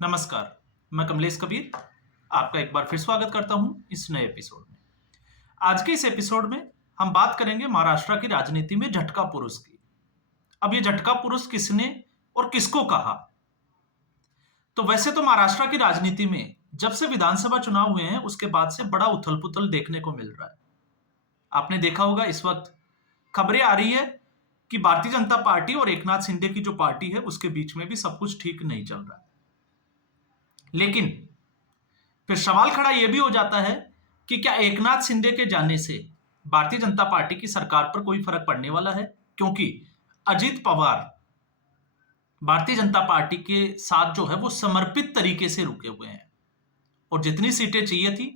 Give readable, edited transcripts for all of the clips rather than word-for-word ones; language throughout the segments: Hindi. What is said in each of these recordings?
नमस्कार, मैं कमलेश कबीर आपका एक बार फिर स्वागत करता हूं इस नए एपिसोड में। आज के इस एपिसोड में हम बात करेंगे महाराष्ट्र की राजनीति में झटका पुरुष की। अब ये झटका पुरुष किसने और किसको कहा? तो वैसे तो महाराष्ट्र की राजनीति में जब से विधानसभा चुनाव हुए हैं उसके बाद से बड़ा उथल-पुथल देखने को मिल रहा है। आपने देखा होगा इस वक्त खबरें आ रही है कि भारतीय जनता पार्टी और एकनाथ शिंदे की जो पार्टी है उसके बीच में भी सब कुछ ठीक नहीं चल रहा है। लेकिन फिर सवाल खड़ा यह भी हो जाता है कि क्या एकनाथ शिंदे के जाने से भारतीय जनता पार्टी की सरकार पर कोई फर्क पड़ने वाला है? क्योंकि अजीत पवार भारतीय जनता पार्टी के साथ जो है वो समर्पित तरीके से रुके हुए हैं और जितनी सीटें चाहिए थी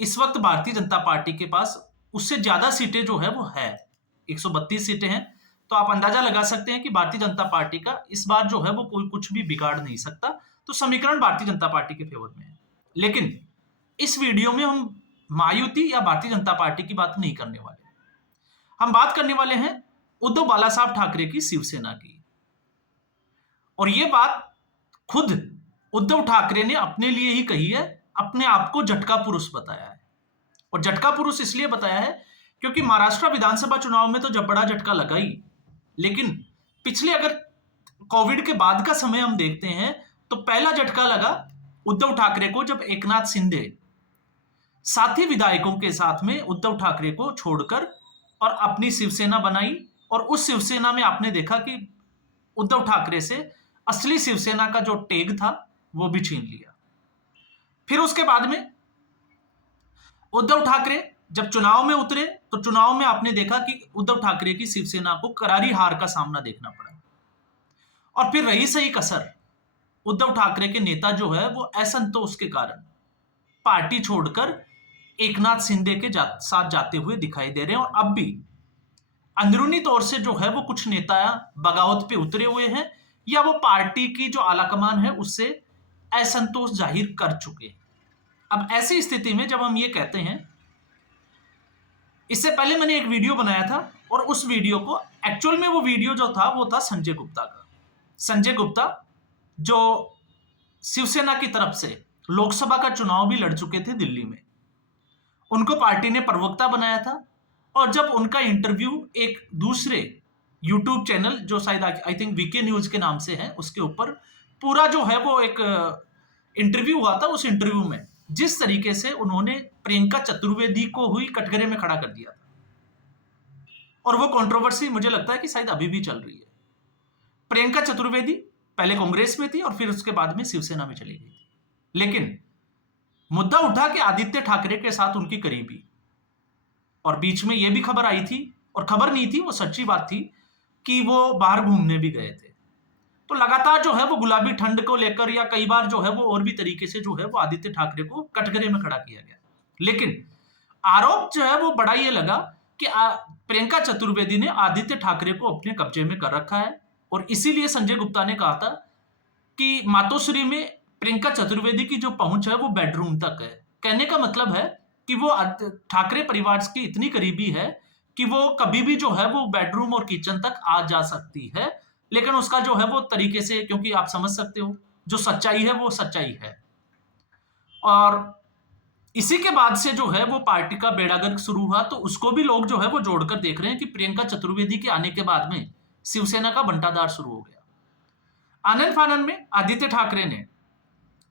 इस वक्त भारतीय जनता पार्टी के पास उससे ज्यादा सीटें जो है वो है। 132 सीटें हैं, तो आप अंदाजा लगा सकते हैं कि भारतीय जनता पार्टी का इस बार जो है वो कोई कुछ भी बिगाड़ नहीं सकता। तो समीकरण भारतीय जनता पार्टी के फेवर में है। लेकिन इस वीडियो में हम महायुति या भारतीय जनता पार्टी की बात नहीं करने वाले। हम बात करने वाले हैं उद्धव बालासाहब ठाकरे की शिवसेना की। और यह बात खुद उद्धव ठाकरे ने अपने लिए ही कही है, अपने आप को झटका पुरुष बताया है। और झटका पुरुष इसलिए बताया है क्योंकि महाराष्ट्र विधानसभा चुनाव में तो जब बड़ा झटका लगा ही, लेकिन पिछले अगर कोविड के बाद का समय हम देखते हैं तो पहला झटका लगा उद्धव ठाकरे को जब एकनाथ शिंदे साथी विधायकों के साथ में उद्धव ठाकरे को छोड़कर और अपनी शिवसेना बनाई। और उस शिवसेना में आपने देखा कि उद्धव ठाकरे से असली शिवसेना का जो टेग था वो भी छीन लिया। फिर उसके बाद में उद्धव ठाकरे जब चुनाव में उतरे तो चुनाव में आपने देखा कि उद्धव ठाकरे की शिवसेना को करारी हार का सामना देखना पड़ा। और फिर रही सही कसर, उद्धव ठाकरे के नेता जो है वो असंतोष के कारण पार्टी छोड़कर एकनाथ शिंदे के साथ जाते हुए दिखाई दे रहे हैं। और अब भी अंदरूनी तौर से जो है वो कुछ नेता बगावत पे उतरे हुए हैं या वो पार्टी की जो आलाकमान है उससे असंतोष जाहिर कर चुके हैं। अब ऐसी स्थिति में जब हम ये कहते हैं, इससे पहले मैंने एक वीडियो बनाया था और उस वीडियो को एक्चुअल में वो वीडियो जो था वो था संजय गुप्ता का। संजय गुप्ता जो शिवसेना की तरफ से लोकसभा का चुनाव भी लड़ चुके थे दिल्ली में, उनको पार्टी ने प्रवक्ता बनाया था। और जब उनका इंटरव्यू एक दूसरे यूट्यूब चैनल जो शायद आई थिंक वीके न्यूज के नाम से है उसके ऊपर पूरा जो है वो एक इंटरव्यू हुआ था, उस इंटरव्यू में जिस तरीके से उन्होंने प्रियंका चतुर्वेदी को हुई कटघरे में खड़ा कर दिया था और वो कंट्रोवर्सी मुझे लगता है कि शायद अभी भी चल रही है। प्रियंका चतुर्वेदी पहले कांग्रेस में थी और फिर उसके बाद में शिवसेना में चली गई थी, लेकिन मुद्दा उठा कि आदित्य ठाकरे के साथ उनकी करीबी, और बीच में यह भी खबर आई थी और खबर नहीं थी वो सच्ची बात थी कि वो बाहर घूमने भी गए थे। तो लगातार जो है वो गुलाबी ठंड को लेकर या कई बार जो है वो और भी तरीके से जो है वो आदित्य ठाकरे को कटघरे में खड़ा किया गया। लेकिन आरोप जो है वो बड़ा ये लगा कि प्रियंका चतुर्वेदी ने आदित्य ठाकरे को अपने कब्जे में कर रखा है। और इसीलिए संजय गुप्ता ने कहा था कि मातोश्री में प्रियंका चतुर्वेदी की जो पहुंच है वो बेडरूम तक है। कहने का मतलब है कि वो ठाकरे परिवार की इतनी करीबी है कि वो कभी भी जो है वो बेडरूम और किचन तक आ जा सकती है। लेकिन उसका जो है वो तरीके से, क्योंकि आप समझ सकते हो जो सच्चाई है वो सच्चाई है। और इसी के बाद से जो है वो पार्टी का बेड़ागर्क शुरू हुआ, तो उसको भी लोग जो है वो जोड़कर देख रहे हैं कि प्रियंका चतुर्वेदी के आने के बाद में शिवसेना का बंटाधार शुरू हो गया। आनंद फानन में आदित्य ठाकरे ने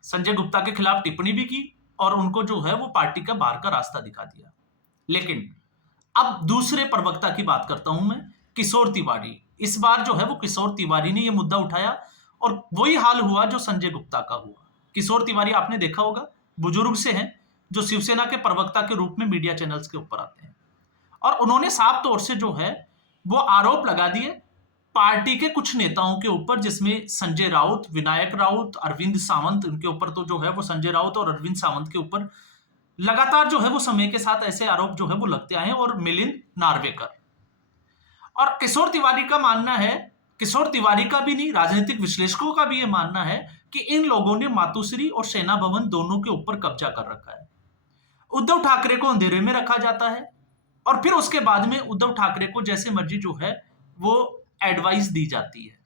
संजय गुप्ता के खिलाफ टिप्पणी भी की और उनको जो है वो पार्टी का बाहर का रास्ता दिखा दिया। लेकिन अब दूसरे प्रवक्ता की बात करता हूं मैं, किशोर तिवारी। इस बार जो है वो किशोर तिवारी ने ये मुद्दा उठाया और वही हाल हुआ जो संजय गुप्ता का हुआ। किशोर तिवारी आपने देखा होगा बुजुर्ग से हैं जो शिवसेना के प्रवक्ता के रूप में मीडिया चैनल्स के ऊपर आते हैं, और उन्होंने साफ तौर से जो है वो आरोप लगा दिए पार्टी के कुछ नेताओं के ऊपर, जिसमें संजय राउत, विनायक राउत, अरविंद सावंत, उनके ऊपर तो जो है वो संजय राउत और अरविंद सावंत के ऊपर लगातार जो है वो समय के साथ ऐसे आरोप जो है वो लगते आए हैं, और मिलिंद नार्वेकर। और किशोर तिवारी का मानना है, किशोर तिवारी का भी नहीं, राजनीतिक विश्लेषकों का भी यह मानना है कि इन लोगों ने मातोश्री और सेना भवन दोनों के ऊपर कब्जा कर रखा है। उद्धव ठाकरे को अंधेरे में रखा जाता है और फिर उसके बाद में उद्धव ठाकरे को जैसे मर्जी जो है वो एडवाइस दी जाती है,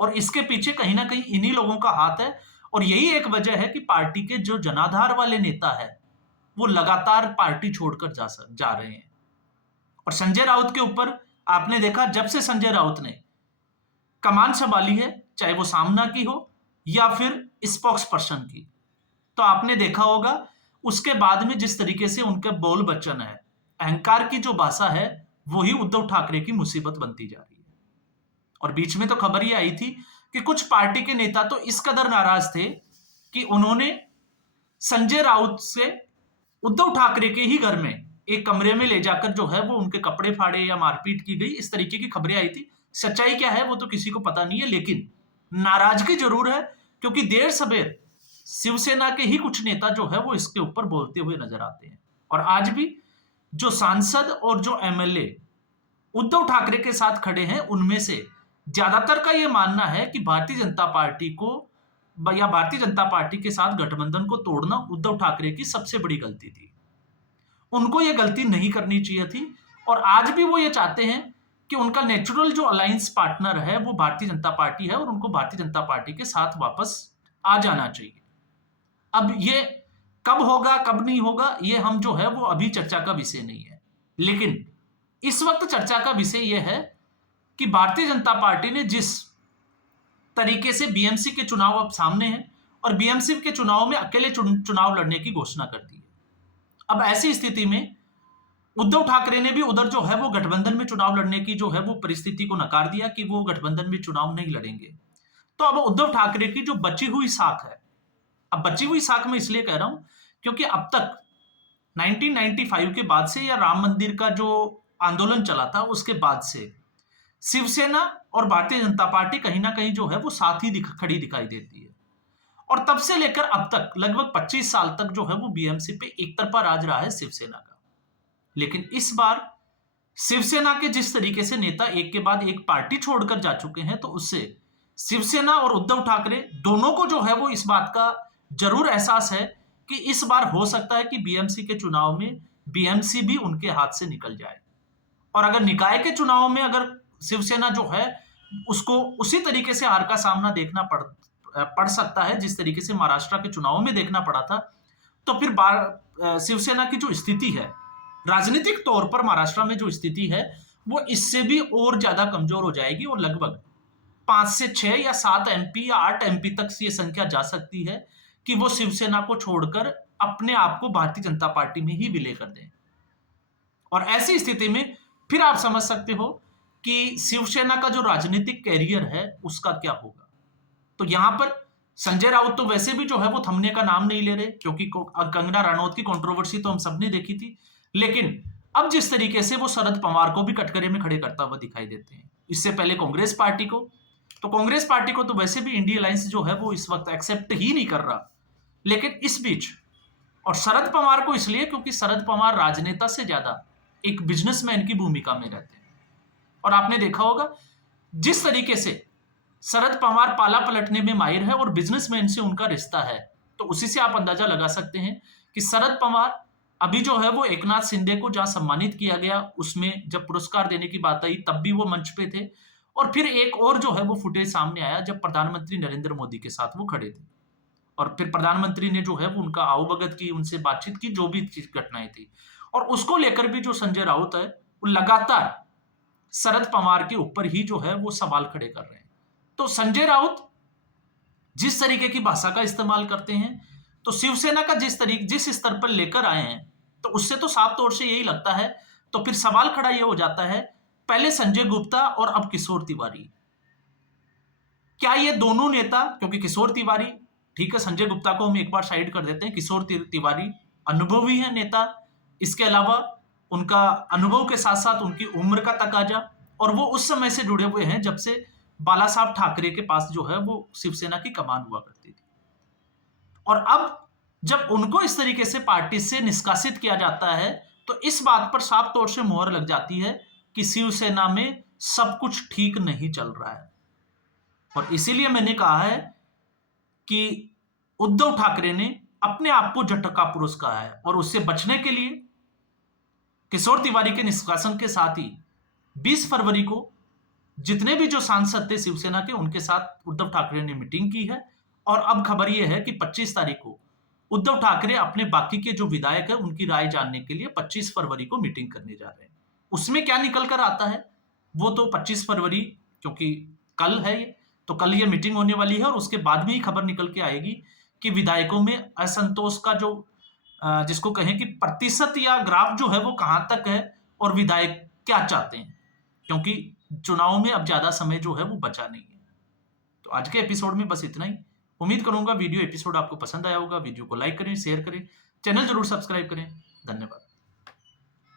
और इसके पीछे कहीं ना कहीं इन्हीं लोगों का हाथ है। और यही एक वजह है कि पार्टी के जो जनाधार वाले नेता है वो लगातार पार्टी छोड़कर जा रहे हैं। और संजय राउत के ऊपर आपने देखा, जब से संजय राउत ने कमान संभाली है, चाहे वो सामना की हो या फिर स्पोक्स पर्सन की, तो आपने देखा होगा उसके बाद में जिस तरीके से उनके बोल वचन है, अहंकार की जो भाषा है, वही उद्धव ठाकरे की मुसीबत बनती जा रही है। और बीच में तो खबर ये आई थी कि कुछ पार्टी के नेता तो इस कदर नाराज थे कि उन्होंने संजय राउत से उद्धव ठाकरे के ही घर में एक कमरे में ले जाकर जो है वो उनके कपड़े फाड़े या मारपीट की गई, इस तरीके की खबरें आई थी। सच्चाई क्या है वो तो किसी को पता नहीं है, लेकिन नाराजगी जरूर है, क्योंकि देर सवेर शिवसेना के ही कुछ नेता जो है वो इसके ऊपर बोलते हुए नजर आते हैं। और आज भी जो सांसद और जो एमएलए उद्धव ठाकरे के साथ खड़े हैं, उनमें से ज्यादातर का यह मानना है कि भारतीय जनता पार्टी को या भारतीय जनता पार्टी के साथ गठबंधन को तोड़ना उद्धव ठाकरे की सबसे बड़ी गलती थी। उनको यह गलती नहीं करनी चाहिए थी, और आज भी वो ये चाहते हैं कि उनका नेचुरल जो अलायंस पार्टनर है वो भारतीय जनता पार्टी है, और उनको भारतीय जनता पार्टी के साथ वापस आ जाना चाहिए। अब ये कब होगा कब नहीं होगा ये हम जो है वो अभी चर्चा का विषय नहीं है, लेकिन इस वक्त चर्चा का विषय यह है कि भारतीय जनता पार्टी ने जिस तरीके से बीएमसी के चुनाव अब सामने हैं, और बीएमसी के चुनाव में अकेले चुनाव लड़ने की घोषणा कर दी है। अब ऐसी स्थिति में उद्धव ठाकरे ने भी उधर जो है वो गठबंधन में चुनाव लड़ने की जो है वो परिस्थिति को नकार दिया कि वो गठबंधन में चुनाव नहीं लड़ेंगे। तो अब उद्धव ठाकरे की जो बची हुई साख है, अब बची हुई साख में इसलिए कह रहा हूं क्योंकि अब तक 1995 के बाद से या राम मंदिर का जो आंदोलन चला था उसके बाद से शिवसेना और भारतीय जनता पार्टी कहीं ना कहीं जो है वो साथ ही खड़ी दिखाई देती है। और तब से लेकर अब तक लगभग 25 साल तक जो है वो बीएमसी पे एक तरफा राज रहा है शिवसेना का। लेकिन इस बार शिवसेना के जिस तरीके से नेता एक के बाद एक पार्टी छोड़कर जा चुके हैं, तो उससे शिवसेना और उद्धव ठाकरे दोनों को जो है वो इस बात का जरूर एहसास है कि इस बार हो सकता है कि बीएमसी के चुनाव में बीएमसी भी उनके हाथ से निकल जाए। और अगर निकाय के चुनाव में अगर शिवसेना जो है उसको उसी तरीके से हार का सामना देखना पड़ सकता है जिस तरीके से महाराष्ट्र के चुनाव में देखना पड़ा था, तो फिर शिवसेना की जो स्थिति है राजनीतिक तौर पर महाराष्ट्र में जो स्थिति है वो इससे भी और ज्यादा कमजोर हो जाएगी, और लगभग 5 से 6 या 7 एमपी या 8 एमपी तक ये संख्या जा सकती है कि वो शिवसेना को छोड़कर अपने आप को भारतीय जनता पार्टी में ही विलय कर दें। और ऐसी स्थिति में फिर आप समझ सकते हो कि शिवसेना का जो राजनीतिक कैरियर है उसका क्या होगा। तो यहां पर संजय राउत तो वैसे भी जो है वो थमने का नाम नहीं ले रहे, क्योंकि कंगना रनौत की कंट्रोवर्सी तो हम सबने देखी थी, लेकिन अब जिस तरीके से वो शरद पवार को भी कटघरे में खड़े करता हुआ दिखाई देते हैं, इससे पहले कांग्रेस पार्टी को, तो कांग्रेस पार्टी को तो वैसे भी इंडिया अलायंस जो है वो इस वक्त एक्सेप्ट ही नहीं कर रहा, लेकिन इस बीच और शरद पवार को इसलिए क्योंकि शरद पवार राजनेता से ज्यादा एक बिजनेसमैन की भूमिका में रहते हैं। और आपने देखा होगा जिस तरीके से शरद पवार पाला पलटने में माहिर है और बिजनेसमैन से उनका रिश्ता है, तो उसी से आप अंदाजा लगा सकते हैं कि शरद पवार अभी जो है वो एकनाथ शिंदे को जहां सम्मानित किया गया उसमें जब पुरस्कार देने की बात आई तब भी वो मंच पे थे, और फिर एक और जो है वो फुटेज सामने आया जब प्रधानमंत्री नरेंद्र मोदी के साथ वो खड़े थे, और फिर प्रधानमंत्री ने जो है वो उनका आवभगत की, उनसे बातचीत की, जो भी घटनाएं थी, और उसको लेकर भी जो संजय राउत है वो लगातार शरद पवार के ऊपर ही जो है वो सवाल खड़े कर रहे हैं। तो संजय राउत जिस तरीके की भाषा का इस्तेमाल करते हैं, तो शिवसेना का जिस स्तर पर लेकर आए हैं, तो उससे तो साफ तौर से यही लगता है। तो फिर सवाल खड़ा ये हो जाता है, पहले संजय गुप्ता और अब किशोर तिवारी, क्या ये दोनों नेता, क्योंकि किशोर तिवारी ठीक है, संजय गुप्ता को हम एक बार साइड कर देते हैं, किशोर तिवारी अनुभवी है नेता, इसके अलावा उनका अनुभव के साथ साथ उनकी उम्र का तकाजा, और वो उस समय से जुड़े हुए हैं जब से बाला साहब ठाकरे के पास जो है वो शिवसेना की कमान हुआ करती थी। और अब जब उनको इस तरीके से पार्टी से निष्कासित किया जाता है, तो इस बात पर साफ तौर से मोहर लग जाती है कि शिवसेना में सब कुछ ठीक नहीं चल रहा है। और इसीलिए मैंने कहा है कि उद्धव ठाकरे ने अपने आप को झटका पुरुष कहा है, और उससे बचने के लिए किशोर तिवारी के निष्कासन के साथ ही 20 फरवरी को जितने भी जो सांसद थे शिवसेना के, उनके साथ उद्धव ठाकरे ने मीटिंग की है, और अब खबर यह है कि 25 तारीख को उद्धव ठाकरे अपने बाकी के जो विधायक हैं उनकी राय जानने के लिए 25 फरवरी को मीटिंग करने जा रहे हैं। उसमें क्या निकल कर आता है वो तो 25 फरवरी, क्योंकि कल है ये, तो कल ये मीटिंग होने वाली है और उसके बाद में ही खबर निकल के आएगी कि विधायकों में असंतोष का जो जिसको कहें कि प्रतिशत या ग्राफ जो है वो कहां तक है और विधायक क्या चाहते हैं, क्योंकि चुनाव में अब ज्यादा समय जो है वो बचा नहीं है। तो आज के एपिसोड में बस इतना ही। उम्मीद करूंगा वीडियो एपिसोड आपको पसंद आया होगा। वीडियो को लाइक करें, शेयर करें, चैनल जरूर सब्सक्राइब करें। धन्यवाद।